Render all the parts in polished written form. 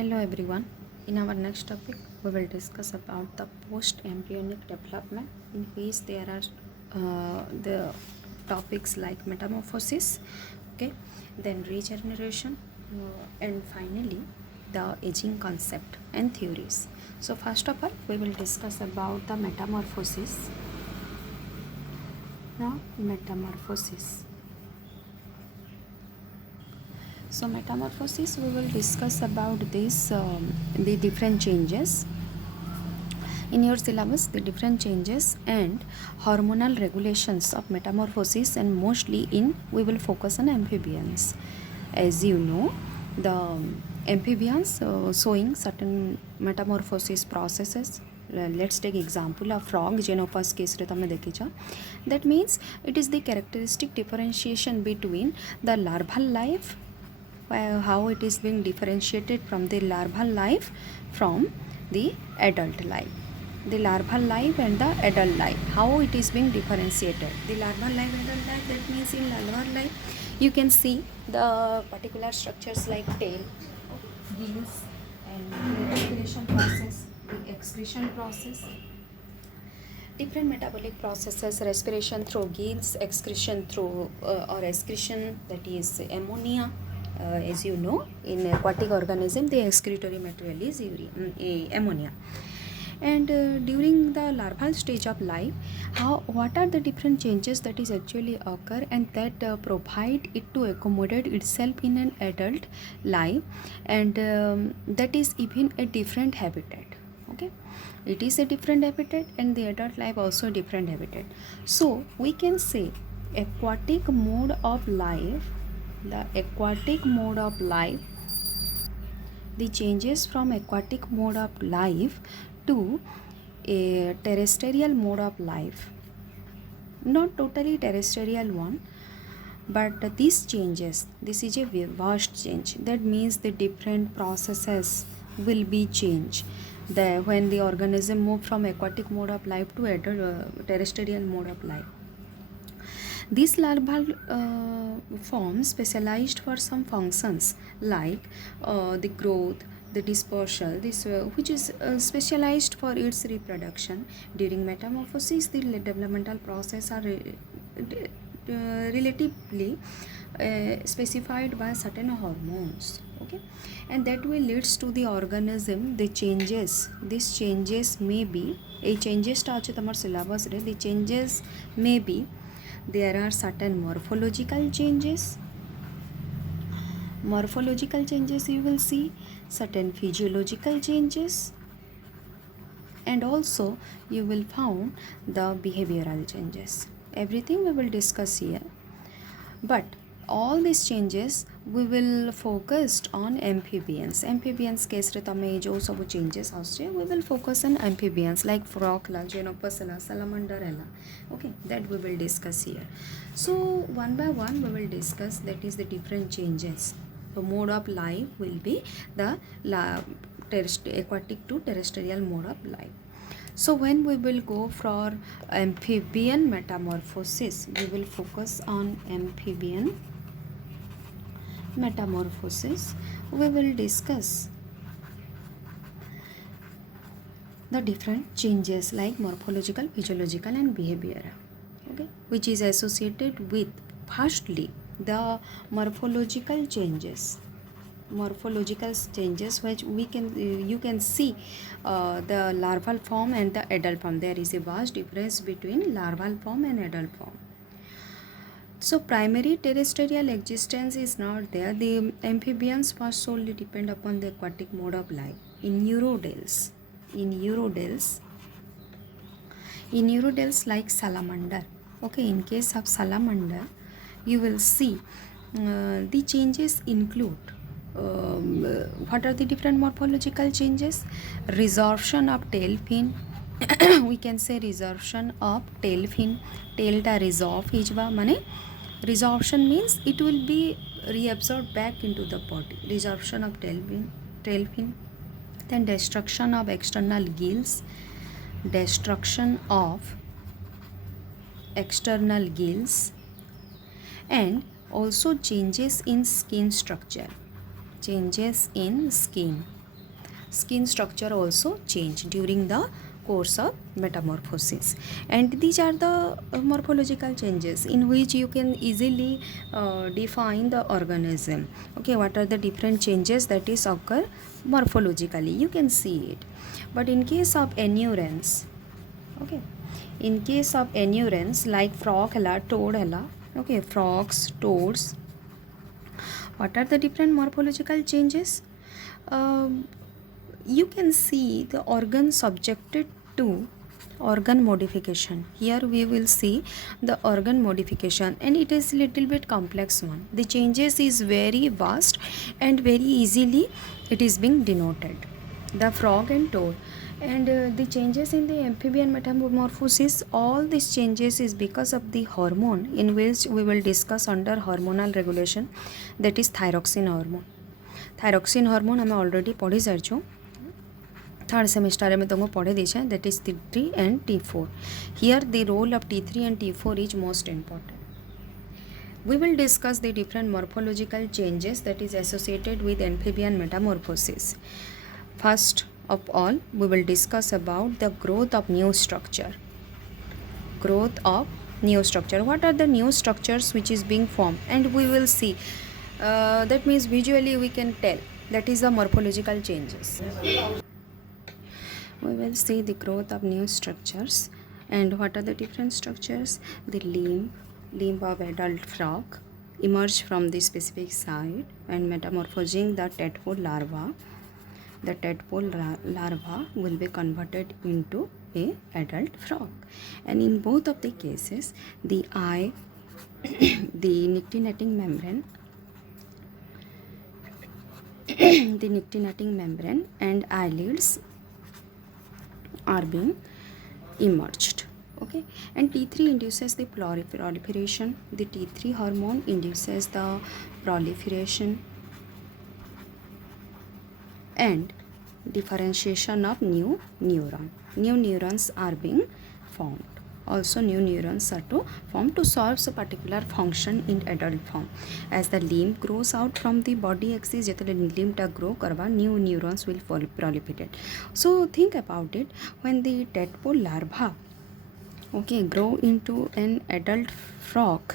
Hello everyone. In our next topic, we will discuss about the post-embryonic development, in which there are the topics like metamorphosis, okay, then regeneration, and finally the aging concept and theories. So first of all, we will discuss about the metamorphosis. Now, metamorphosis. So metamorphosis, we will discuss about this the different changes in your syllabus, the different changes and hormonal regulations of metamorphosis, and mostly in we will focus on amphibians. As you know, the amphibians showing certain metamorphosis processes. Let's take example of frog Xenopus case रे तमे देखिଛ. That means it is the characteristic differentiation between the larval life, how it is being differentiated from the larval life from the adult life. The larval life and the adult life, how it is being differentiated. The larval life, adult life, that means in larval life you can see the particular structures like tail, gills, and the respiration process, the excretion process, different metabolic processes, respiration through gills, excretion through or excretion, that is ammonia. As you know, in aquatic organism the excretory material is ammonia. And during the larval stage of life, what are the different changes that is actually occur, and that provide it to accommodate itself in an adult life, and that is even a different habitat. Okay, it is a different habitat, and the adult life also different habitat. So we can say aquatic mode of life, the aquatic mode of life, the changes from aquatic mode of life to a terrestrial mode of life, not totally terrestrial one, but these changes, this is a vast change. That means the different processes will be changed when the organism move from aquatic mode of life to terrestrial mode of life. These larval forms specialized for some functions like the growth, the dispersal, this which is specialized for its reproduction. During metamorphosis, the developmental process are relatively specified by certain hormones. Okay, and that will leads to the organism the changes. These changes may be a changes टा अच्छे तमर syllabus रे, the changes may be there are certain morphological changes. Morphological changes you will see, certain physiological changes, and also you will found the behavioral changes. Everything we will discuss here, but all these changes we will focused on amphibians. Amphibians case रे तमे जो सब changes आछे, we will focus on amphibians like frog ला, Xenopus ला, salamander ला. Okay, that we will discuss here. So one by one we will discuss, that is the different changes. The mode of life will be the aquatic to terrestrial mode of life. So when we will go for amphibian metamorphosis, we will focus on amphibian metamorphosis. We will discuss the different changes like morphological, physiological, and behavioral. Okay, which is associated with firstly the morphological changes. Morphological changes which we can you can see the larval form and the adult form. There is a vast difference between larval form and adult form. So primary terrestrial existence is not there. The amphibians must solely depend upon the aquatic mode of life. In urodels like salamander. Okay, in case of salamander, you will see the changes include what are the different morphological changes? Resorption of tail fin. We can say resorption of tail fin. Tail ta resorb hijwa mane resorption means it will be reabsorbed back into the body. Resorption of tail fin. Then destruction of external gills. Destruction of external gills, and also changes in skin structure. Changes in skin. skin structure also change during the course of metamorphosis. And these are the morphological changes in which you can easily define the organism. Okay, what are the different changes that is occur morphologically, you can see it. But in case of endurance, okay, in case of endurance like frog hella, toad hella, okay, frogs, toads, what are the different morphological changes? Um, you can see the organ subjected to organ modification. Here we will see the organ modification, and it is little bit complex one. The changes is very vast and very easily it is being denoted. The frog and toad, and the changes in the amphibian metamorphosis, all these changes is because of the hormone in which we will discuss under hormonal regulation, that is thyroxine hormone. Thyroxine hormone आम already पढ़ी सारी, third semester में तुमको पढ़े दीछे, that is T3 and T4. Here the role of T3 and T4 is most important. We will discuss the different morphological changes that is associated with amphibian metamorphosis. First of all, we will discuss about the growth of new structure. Growth of new structure. What are the new structures which is being formed? And we will see. That means visually we can tell. That is the morphological changes. We will see the growth of new structures. And what are the different structures? The limb of adult frog emerge from the specific site and metamorphosing the tadpole larva. The tadpole larva will be converted into a adult frog. And in both of the cases, the eye, the nictinating membrane, the nictinating membrane and eyelids are being emerged. Okay, and T3 induces the proliferation. The T3 hormone induces the proliferation and differentiation of new neuron. New neurons are being formed. Also new neurons are to form to solve a particular function in adult form. As the limb grows out from the body axis, जेतले limb ta grow करवा, new neurons will proliferate. So think about it, when the tadpole larva, okay, grow into an adult frog,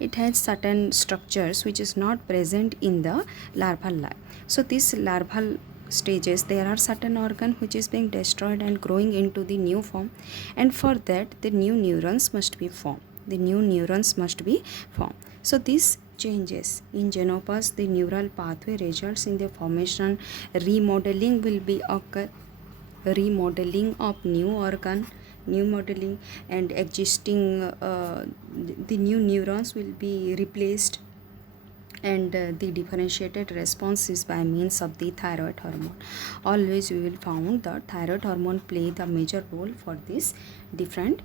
it has certain structures which is not present in the larval life. So this larval stages, there are certain organ which is being destroyed and growing into the new form, and for that the new neurons must be formed. So these changes in Xenopus, the neural pathway results in the formation, remodeling will be occur, remodeling of new organ, new modeling, and existing the new neurons will be replaced, and the differentiated response is by means of the thyroid hormone. Always we will found that thyroid hormone play the major role for these different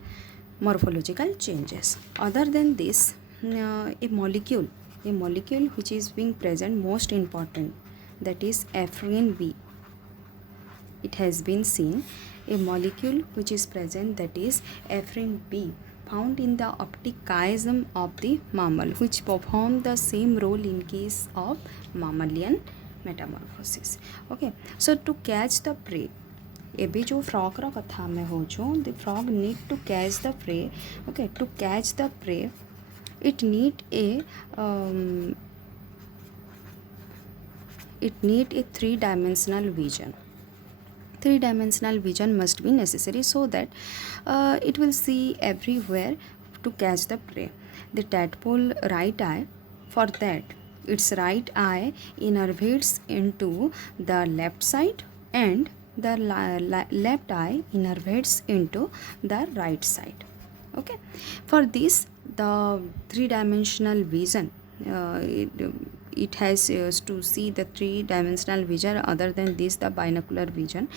morphological changes. Other than this, a molecule which is being present most important, that is afferin B. It has been seen a molecule which is present, that is afferin B, found in the optic chiasm of the mammal, which perform the same role in case of mammalian metamorphosis. Okay, so to catch the prey, एबे जो frog रा कथा में हो जो, the frog need to catch the prey. Okay, to catch the prey, it need a three-dimensional vision. Three-dimensional vision must be necessary so that it will see everywhere to catch the prey. The tadpole right eye, for that its right eye innervates into the left side and the left eye innervates into the right side. Okay, for this the three-dimensional vision, it has to see the three-dimensional vision. Other than this, the binocular vision,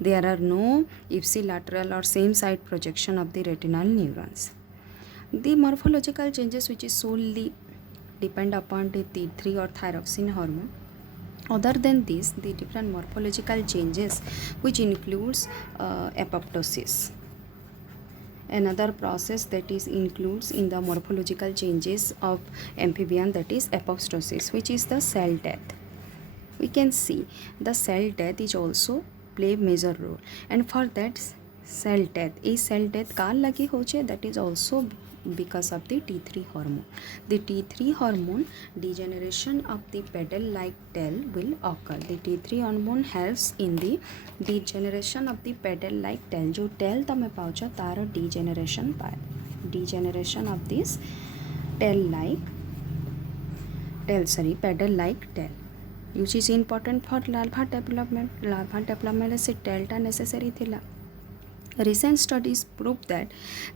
there are no ipsilateral or same side projection of the retinal neurons. The morphological changes which is solely depend upon the T3 or thyroxine hormone. Other than this, the different morphological changes which includes apoptosis. Another process that is includes in the morphological changes of amphibian, that is apoptosis, which is the cell death. we can see the cell death is also play major role, and for that cell death, a cell death car लगी हो जाए, that is also because of the T3 hormone. The T3 hormone degeneration of the pedal like tail will occur. The T3 hormone helps in the degeneration of the pedal like tail. जो tail तमें pouch तार degeneration पाए, degeneration of this tail like pedal like tail, which is important for larva development. Larva development से tail टा necessary थिला. Recent studies prove that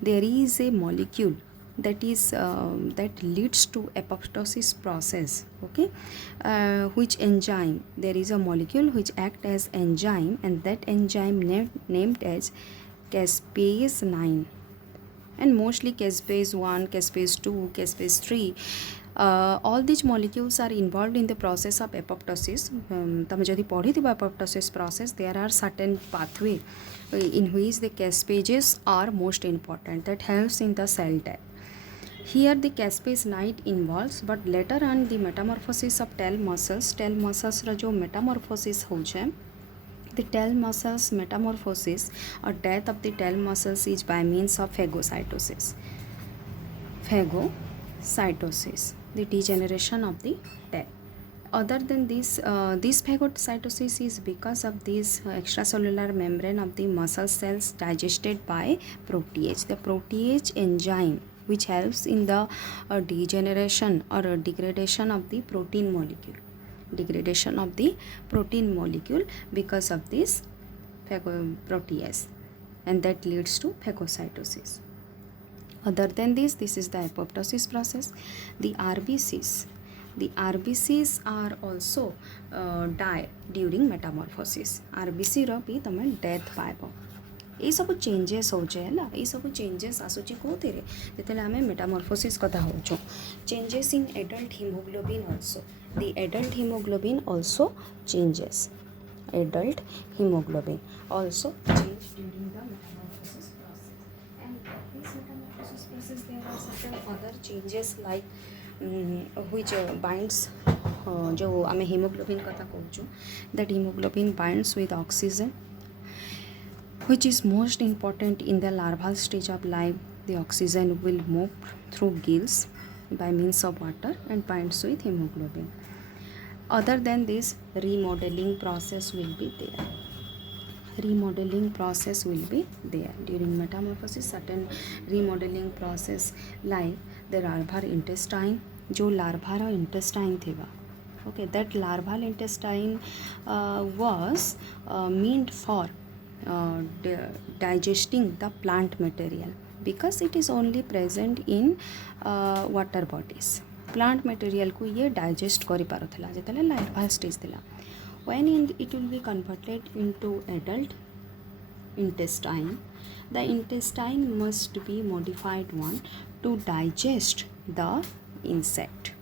there is a molecule that is that leads to apoptosis process, okay, which enzyme, there is a molecule which act as enzyme, and that enzyme named as caspase 9, and mostly caspase 1, caspase 2, caspase 3. All these molecules are involved in the process of apoptosis. तमे जदि पढ़ी थी apoptosis process, there are certain pathway in which the caspases are most important that helps in the cell death. Here the caspase 9 involves, but later on the metamorphosis of tail muscles रा जो metamorphosis हो जाए, the tail muscles metamorphosis or death of the tail muscles is by means of phagocytosis. Phagocytosis, the degeneration of the tail. Other than this, this phagocytosis is because of this extracellular membrane of the muscle cells digested by protease. The protease enzyme which helps in the degeneration or degradation of the protein molecule. Degradation of the protein molecule because of this protease, and that leads to phagocytosis. Other than this is the apoptosis process. The RBCs are also die during metamorphosis. RBC रो भी तमे death पाइबो. ये सब changes हो जाए ना, ये सब changes आसुची कोते रे जेतेले हमें मेटामॉर्फोसिस कथा होचो. Changes in adult hemoglobin also. The adult hemoglobin also changes. Adult hemoglobin also change during the metamorphosis process. And this metamorphosis process, there are certain other changes like which binds जो आमे hemoglobin कथा कहूँ, that hemoglobin binds with oxygen, which is most important in the larval stage of life. The oxygen will move through gills by means of water and binds with hemoglobin. Other than this, remodeling process will be there. Remodeling process will be there during metamorphosis. Certain remodeling process like the larval intestine, जो larval intestine थेगा, okay, that larval intestine was meant for digesting the plant material, because it is only present in water bodies. Plant material को ये digest करी पारुथिला जेतले larval stage थिला. When it will be converted into adult intestine, the intestine must be modified one to digest the insect.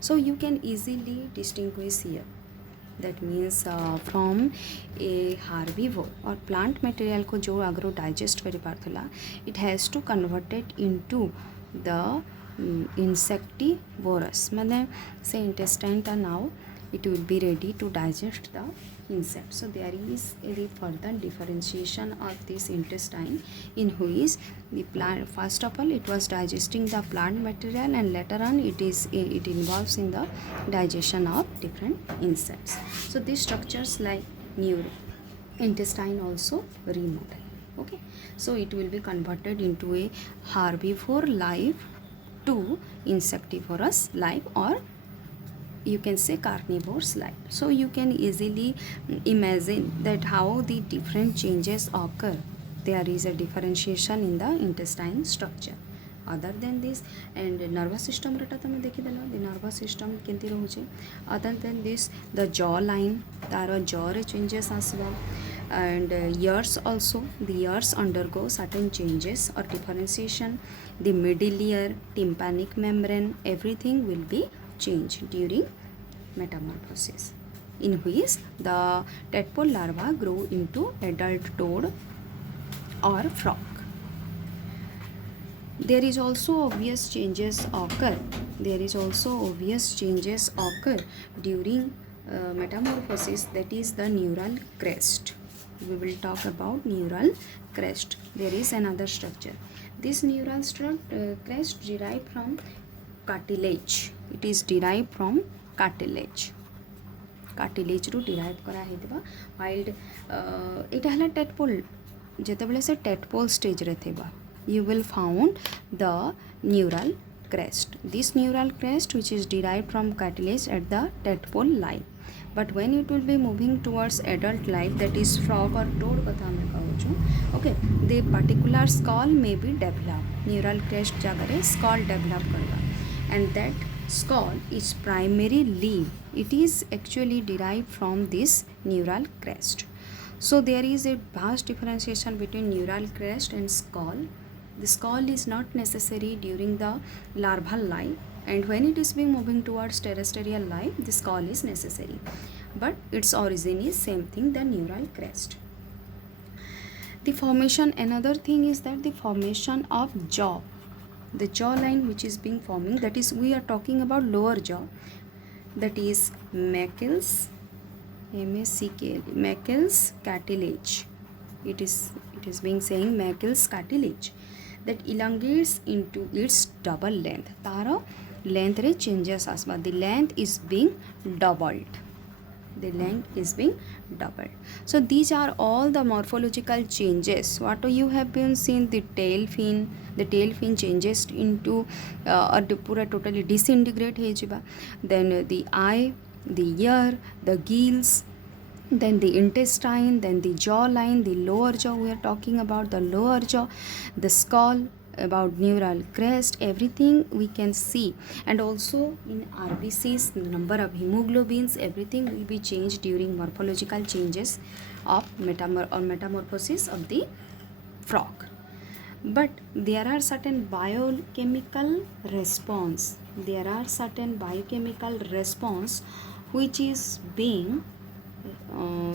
So you can easily distinguish here. That means from a herbivore or plant material को जो अगर digest करी पारुथिला, it has to convert it into the insectivorous. माने से intestine ta now it will be ready to digest the insect. So there is a further differentiation of this intestine, in which the plant, first of all it was digesting the plant material, and later on it involves in the digestion of different insects. So these structures like intestine also remodel. Okay, so it will be converted into a herbivore life to insectivorous life, or you can say carnivore's life. So you can easily imagine that how the different changes occur. There is a differentiation in the intestine structure. Other than this, and nervous system rata tame dekhi dela, the nervous system kenti rohuche. Other than this, the jaw line, taro jaw re changes asba, and ears also, the ears undergo certain changes or differentiation. The middle ear, tympanic membrane, everything will be changed during metamorphosis, in which the tadpole larva grow into adult toad or frog. there is also obvious changes occur during metamorphosis, that is the neural crest. We will talk about neural crest. There is another structure. This neural crest derived from cartilage. It is derived from cartilage ରୁ derive करा हेतबा while एटा हला tadpole जेतेबेले से tadpole stage रे थेबा you will found the neural crest. This neural crest which is derived from cartilage at the tadpole line, but when it will be moving towards adult life, that is frog or toad कथा हम कहूँ, okay, the particular skull may be developed. Neural crest जगह skull develop करवा, and that skull is primary leaf. It is actually derived from this neural crest. So there is a vast differentiation between neural crest and skull. The skull is not necessary during the larval life, and when it is being moving towards terrestrial life, the skull is necessary, but its origin is same thing, the neural crest. The formation, another thing is that the formation of jaw, the jaw line which is being forming, that is we are talking about lower jaw, that is Meckel's Meckel's cartilage. It is being saying Meckel's cartilage that elongates into its double length. Taro length re changes asma. The length is being doubled. So these are all the morphological changes. What you have been seen, the tail fin changes into pura totally disintegrate he jiba. Then the eye, the ear, the gills, then the intestine, then the jaw line, the lower jaw, we are talking about the lower jaw, the skull, about neural crest, everything we can see. And also in RBCs, the number of hemoglobins, everything will be changed during morphological changes of metamorphosis of the frog. But there are certain biochemical response. Which is being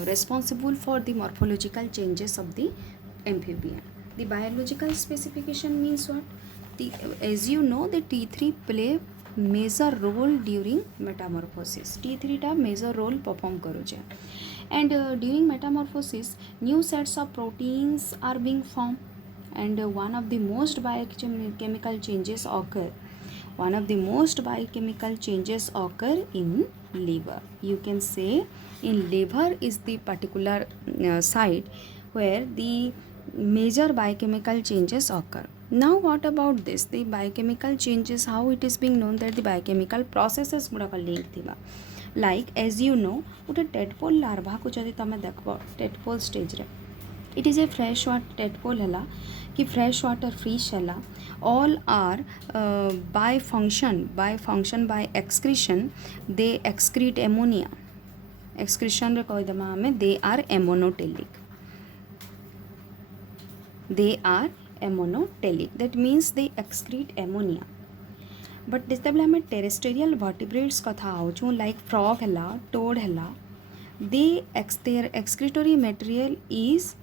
responsible for the morphological changes of the amphibian. The biological specification means what? As you know, the T3 play major role during metamorphosis. T3 ta major role perform करुचे. And during metamorphosis, new sets of proteins are being formed, and one of the most biochemical changes occur. In liver. You can say in liver is the particular site where the major biochemical changes occur. Now what about this? The biochemical changes, how it is being known that the biochemical processes गुड़ाक link थिबा. Like as you know, उटे tadpole larva को जदि तमे देखबो tadpole stage रे, it is a fresh water tadpole हला कि fresh water fish हला, all are by excretion they excrete ammonia. Excretion रे कहि दमा हमें they are ammonotelic. That means they excrete ammonia. But जितेबाला हमें terrestrial vertebrates कथा आउछु like frog हला, toad हला, their excretory material is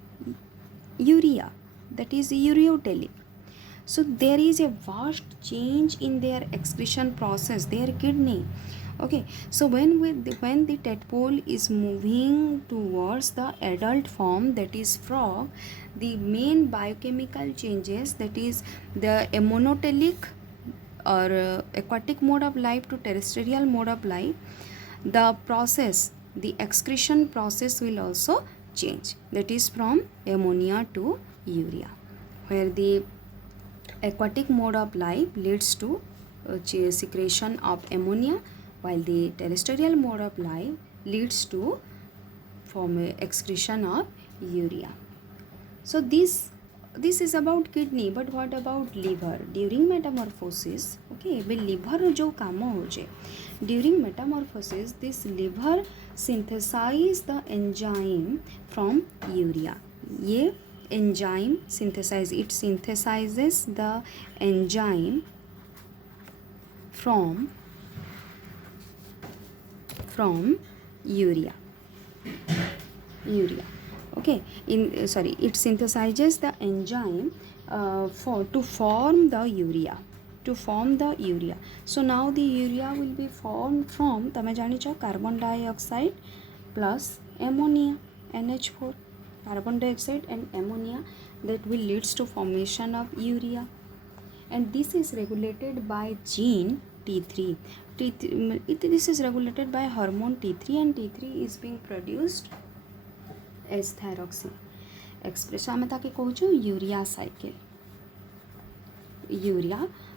urea, that is ureotelic. So there is a vast change in their excretion process, their kidney. Okay, so when the tadpole is moving towards the adult form, that is frog, the main biochemical changes, that is the ammonotelic or aquatic mode of life to terrestrial mode of life, the excretion process will also change, that is from ammonia to urea, where the aquatic mode of life leads to secretion of ammonia, while the terrestrial mode of life leads to excretion of urea. So this is about kidney, but what about liver? During metamorphosis, okay, liver जो काम होचे, during metamorphosis this liver synthesize the enzyme from urea. ये enzyme synthesizes the enzyme from urea. Okay, it synthesizes the enzyme for to form the urea. To form the urea. So now the urea will be formed from तमे जानिଛ carbon dioxide plus ammonia NH4. Carbon dioxide and ammonia that will leads to formation of urea, and this is regulated by gene T3. This is regulated by hormone T3, and T3 is being produced as thyroxine express. आम ताके कहूँ urea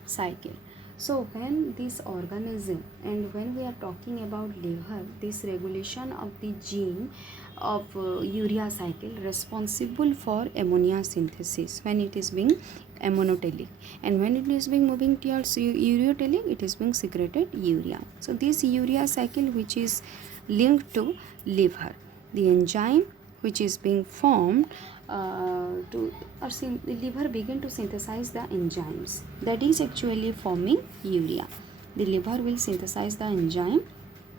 cycle. So when this organism, and when we are talking about liver, this regulation of the gene of urea cycle responsible for ammonia synthesis when it is being ammonotelic, and when it is being moving towards ureotelic, it is being secreted urea. So this urea cycle which is linked to liver, the enzyme which is being formed the liver begin to synthesize the enzymes that is actually forming urea. The liver will synthesize the enzyme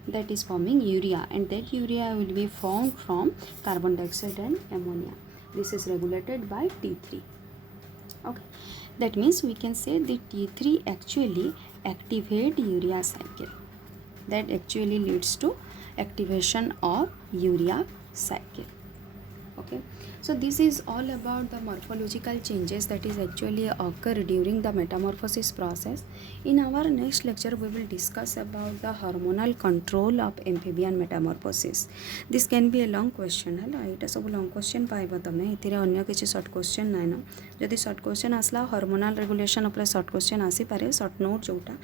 that is forming urea, and that urea will be formed from carbon dioxide and ammonia. This is regulated by T3. Okay, that means we can say the T3 actually activate urea cycle, that actually leads to activation of urea cycle. Okay, so this is all about the morphological changes that is actually occur during the metamorphosis process. In our next lecture we will discuss about the hormonal control of amphibian metamorphosis. This can be a long question है ना, इटा सब long question पाइबा तमे इतिरे अन्य किछि short question नाइ न. जदि short question आसला hormonal regulation उपरे short question आसी पारे, short note जोटा,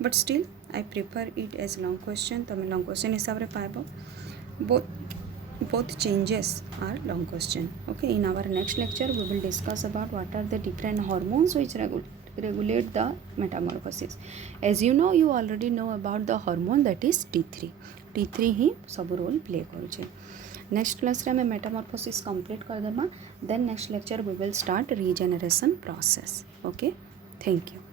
but still I prefer it as long question. तमे long question हिसाब रे पाइबो. Both changes are long question. Okay, in our next lecture we will discuss about what are the different hormones which regulate the metamorphosis. As you know, you already know about the hormone that is T3. T3 ही सब role play करुचे. Next class रे हमें metamorphosis complete कर देमा. Then next lecture we will start regeneration process. Okay, thank you.